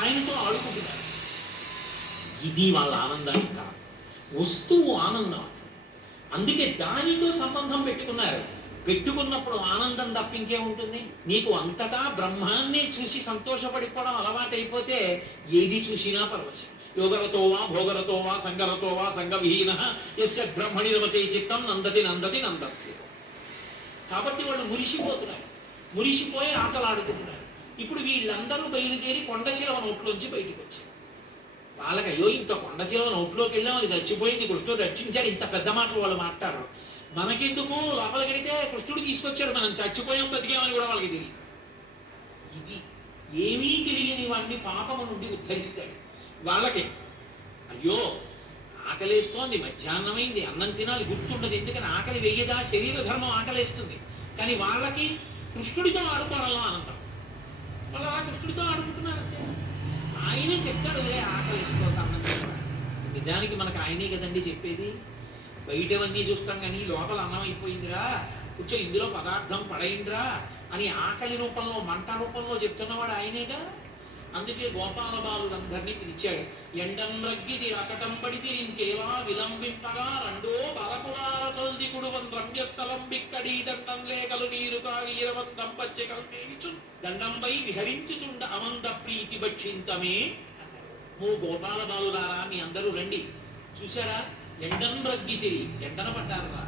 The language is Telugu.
ఆయనతో ఆడుకుంటున్నారు. ఇది వాళ్ళ ఆనందానికి కారణం వస్తువు ఆనందం అందుకే దానితో సంబంధం పెట్టుకున్నారు. పెట్టుకున్నప్పుడు ఆనందం తప్పింకే ఉంటుంది నీకు అంతటా బ్రహ్మాన్నే చూసి సంతోషపడిపోవడం అలవాటైపోతే ఏది చూసినా పరవశం యోగరతో వా భోగరతో వా సంగరతో వా సంగవిహీన ఎస్ బ్రహ్మణి రమతే చిత్తం నందతి నందతి నందతి కాబట్టి వాళ్ళు మురిసిపోతున్నారు. మురిసిపోయి ఆటలాడుకుంటున్నారు. ఇప్పుడు వీళ్ళందరూ బయలుదేరి కొండశిలవ నోట్లోంచి బయటకు వచ్చారు వాళ్ళకి అయ్యో ఇంత కొండ చిలవ నోట్లోకి వెళ్ళామని చచ్చిపోయింది కృష్ణుడు రక్షించాడు ఇంత పెద్ద మాటలు వాళ్ళు మాట్లాడరు. మనకెందుకు లోపలికి వెడితే కృష్ణుడు తీసుకొచ్చాడు మనం చచ్చిపోయాం బతికామని కూడా వాళ్ళకి తెలియదు. ఇది ఏమీ తెలియని వాడిని పాపము నుండి ఉద్ధరిస్తాడు. వాళ్ళకి అయ్యో ఆకలేస్తోంది మధ్యాహ్నమైంది అన్నం తినాలి గుర్తుండదు ఎందుకని ఆకలి వెయ్యదా శరీర ధర్మం ఆకలేస్తుంది. కానీ వాళ్ళకి కృష్ణుడితో ఆడుకోవడంలో ఆనందం వాళ్ళు అలా కృష్ణుడితో ఆడుకుంటున్నారు అంతే ఆయనే చెప్తాడు లే ఆకలిస్తోంది నిజానికి మనకు ఆయనే కదండి చెప్పేది. బయటవన్నీ చూస్తాం కానీ లోపల అన్నం అయిపోయిందిరా కూర్చో ఇందులో పదార్థం పడైండ్రా అని ఆకలి రూపంలో మంట రూపంలో చెప్తున్నవాడు ఆయనేగా? అందుకే గోపాల బాలులందరినీ పిలిచాడు ఎండం రగ్గిది అకటం పడితే ఇంకేవా విలంబింపగా రెండో బలకుడాల చల్ది కుడువన్ రంగ్యస్థలం బిక్కడి దండం లేకలు నీరు తాగీరవం దంపచ్చె కల్పించు దండంపై విహరించుచుండ అమంద ప్రీతి భక్షింతమే ఓ గోపాల బాలులారా మీ అందరూ రండి. చూసారా ఎండం రగ్గితిరి ఎండన పడ్డారా